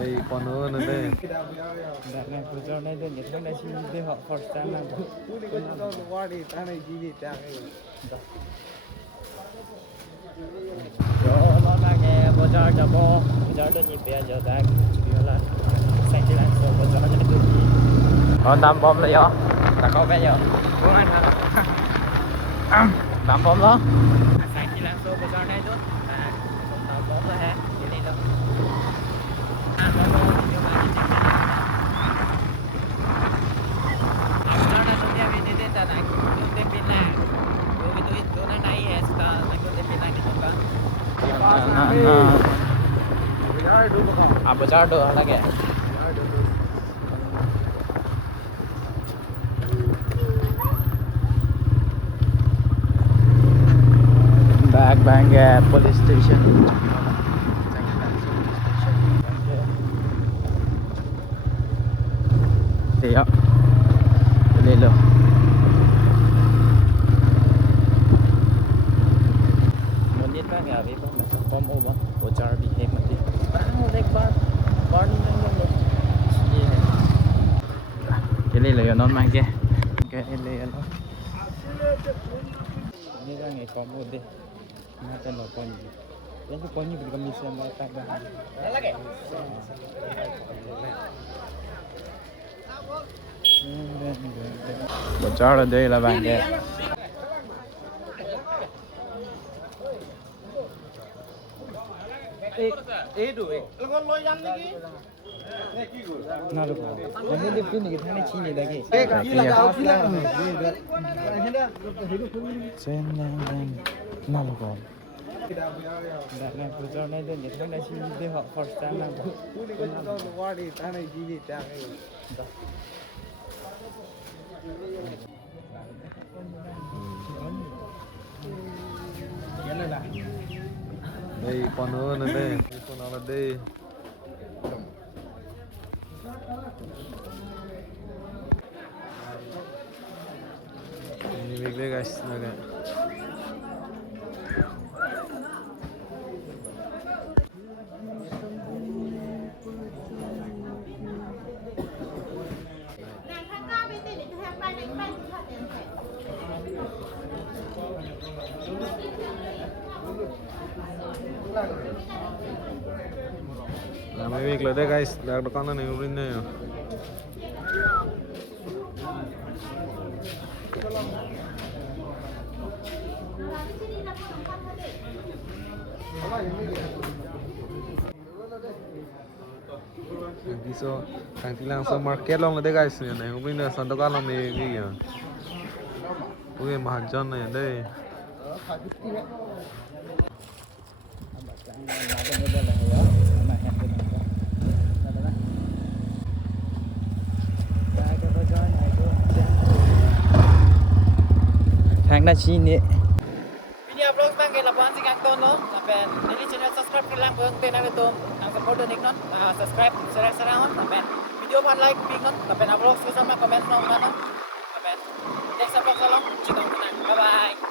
Đây con nữa nữa đây. Đặt này phụ cho này đến những này xin đi họ phật sang làm chỗ nó là nghe bữa giờ cho bữa giờ tôi nhìn bây giờ đang chủ là Sangti Langso bữa giờ này tôi còn đám bom lấy đó là có bây giờ cũng ăn hả đám bom đó Sangti Langso bữa giờ này tôi không đám bom rồi hả cái này đâu apa cardo lagi back bang police station iya ini loh menit kan nggak bisa macam pom over bocor di hemat di baru naik bar ni nang loh ini loh non mang ke ini loh ini kan nggak pom over mata loh pom yang tu pom ni beri kami sama tak dah lagi bocor ở đây là vàng kìa nào được rồi mình đi phun cái thằng này chi này đây kì trên nào được rồi đặt này phụ cho này đến những thằng này chi đi họ phật sang làm Đây con nữa nữa đây. Con nào là đây. Ini big guys, naga. Mấy việc là đây guys, đặt con này bên này. Sangti Langso Market long là đây guys, này hôm nay là Santa Con làm gì gì à? Ôi mà chân này ở đây. Thang đã chi nè video vlog mang cái laporan sing akton no sampai ini channel subscribe ke lang bang tenang itu nang support dan iknon subscribe serang sampai video pan like ping non sampai upload sama komen no mana sampai next upload salong bye bye